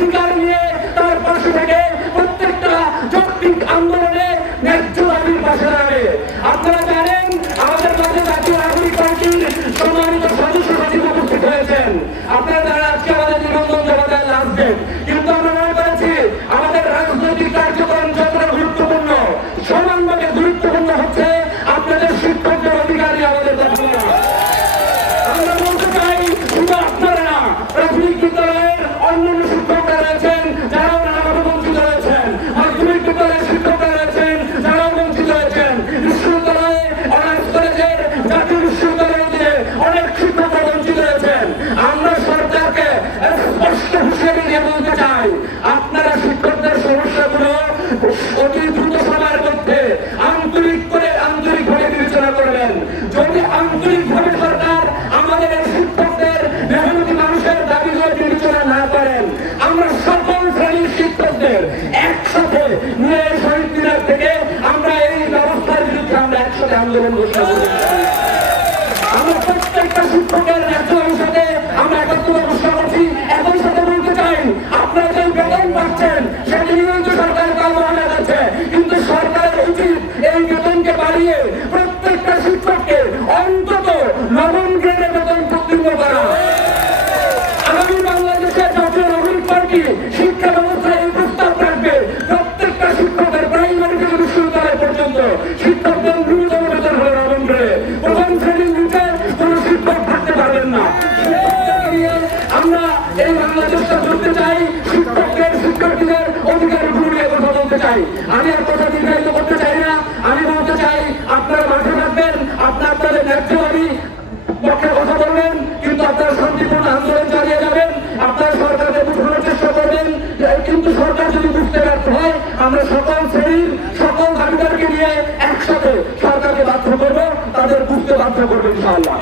অধিকার নিয়ে তার পাশে থেকে প্রত্যেকটা যৌক্তিক আন্দোলনে ন্যায্য দাবির পাশে দাঁড়াবে। আপনারা জানেন আমাদের মাঝে জাতীয় নাগরিক পার্টির সম্মানিত সদস্য সচিব উপস্থিত হয়েছেন। আপনারা যারা আজকে আমাদের নিবন্ধন জমা দেওয়ার লাস্ট ডেট, কিন্তু আমরা মনে করেছি আমাদের রাজনৈতিক কার্যক্রম যতটা গুরুত্বপূর্ণ সমানভাবে গুরুত্বপূর্ণ হচ্ছে আপনাদের শিক্ষকদের অধিকার নিয়ে আমাদের কথা বলা। আমরা বলতে চাই শুধু আপনারা না, প্রাথমিক বিদ্যালয়ের অন্যান্য শিক্ষকরা রয়েছেন যারাও নানাভাবে বঞ্চিত রয়েছেন, মাধ্যমিক বিদ্যালয়ের শিক্ষকরা রয়েছেন যারাও বঞ্চিত হয়েছেন, বিশ্ববিদ্যালয়ে অনার্স কলেজের জাতীয় বিশ্ববিদ্যালয়ের দিয়ে অনেক শিক্ষকরা বঞ্চিত হয়েছেন। আমরা সরকারকে স্পষ্ট হুঁশিয়ারি দিয়ে বলতে চাই আপনারা শিক্ষকদের সমস্যাগুলো অতি দ্রুত সময়ের মধ্যে আন্তরিকভাবে বিবেচনা করবেন। যদি আন্তরিকভাবে সরকার আমাদের এই শিক্ষকদের মেহনতি মানুষের দাবিগুলো বিবেচনা না করেন, আমরা সকল শ্রেণীর শিক্ষকদের একসাথে নিয়ে শহীদ মিনার থেকে আমরা এই ব্যবস্থার বিরুদ্ধে আমরা একসাথে আন্দোলন ঘোষণা করি। আমরা প্রত্যেকটা শিক্ষকের ন্যায্য হিসাবে আমরা একাত্মতা ঘোষণা করছি। একই সাথে বলতে চাই আপনারা যে বেতন পাচ্ছেন সেটি নিয়মিত সরকার কালবাহানা যাচ্ছে, কিন্তু সরকারের উচিত এই বেতনকে বাড়িয়ে প্রত্যেকটা শিক্ষককে অন্তত নবম গ্রেডের বেতন উত্তীর্ণ করা। আগামী বাংলাদেশের জাতীয় নাগরিক পার্টি শিক্ষা ব্যবস্থায় এই প্রস্তাব রাখবে প্রত্যেকটা শিক্ষকের প্রাইমারি থেকে বিশ্ববিদ্যালয় পর্যন্ত শিক্ষকদের ন্যূনতম বেতন হলো নবম গ্রেডে। প্রথম শ্রেণীর নিচে কোনো শিক্ষক থাকতে পারবেন না। আমরা এই বাংলাদেশটা ধরতে চাই, শিক্ষকদের শিক্ষার্থীদের অধিকার নিয়ে কথা বলতে চাই। আমি আর কথা দীর্ঘায়িত করতে চাই না। আমি বলতে চাই আপনারা মাঠে থাকবেন, আপনাদের ন্যায্য দাবি পক্ষে কথা বলবেন, কিন্তু আপনারা শান্তিপূর্ণ আন্দোলন চালিয়ে যাবেন। আপনারা সরকারকে বোঝানোর চেষ্টা করবেন, কিন্তু সরকার যদি বুঝতে ব্যর্থ হয় আমরা সকল শ্রেণীর সকল দাবিদারকে নিয়ে একসাথে সরকারকে বাধ্য করবো, তাদের বুঝতে বাধ্য করবো ইনশাআল্লাহ।